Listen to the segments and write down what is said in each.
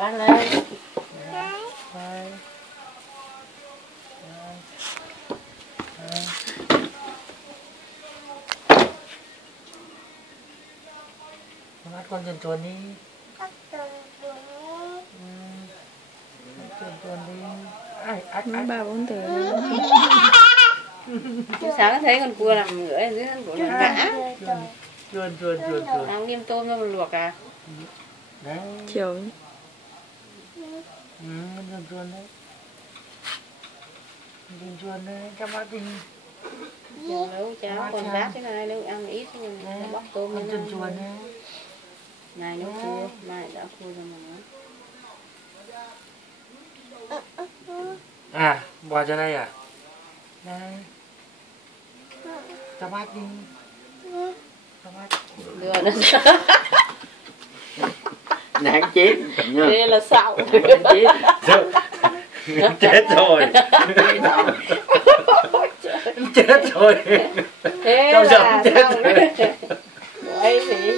Bán lên. Bắt con chuồn chuồn đi. Chuồn chuồn đi. Nó 3-4 tuổi. Sáng thấy con cua nằm ngửa dưới thân của nó ngã. Chuồn chuồn chuồn chuồn. Làm nghiêm tôm cho mình luộc à? Đấy. Chiều. Chuồn chuồn đấy. Chuồn chuồn đấy, các bác đi. Chiều nấu cháo còn rác thế này nấu ăn ít nhưng mà bóc tôm lên. Chuồn chuồn đấy. Này nấu cua, mai đã cua rồi mà nó. À, bò cho đây à? Đây. Cho bác đi. Cho bác. Đưa nó ra. Đáng chết. Thế là xạo. Chết rồi. Chết rồi. Thế Cho là dầm chết xong rồi. đấy. Đấy thì.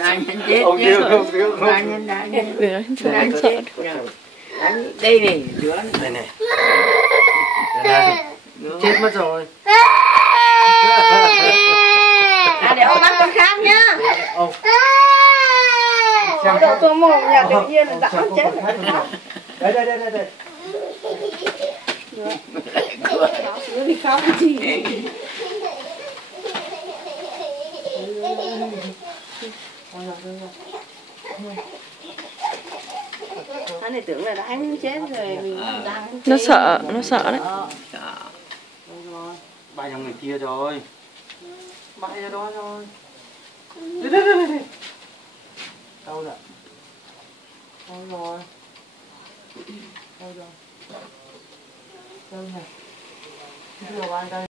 Anh chết Ông chứ. chưa. Anh Anh chết. Anh đây này, đứa Đây này. Đây. Chết mất rồi. À để ông bắt con khác nhá. Ông. Có độ tôi mồm nhà tự nhiên là dặn nó chết. Đây đây đây đây đây. Nó đi khóc gì. Hắn này tưởng là đã anh chết rồi mình đang Nó sợ đấy. Bay cho người kia rồi. Bay ra đó rồi. Đây đây đây đây. Đâu rồi? Đâu rồi? Đâu rồi? Đâu này? Đưa vào đây.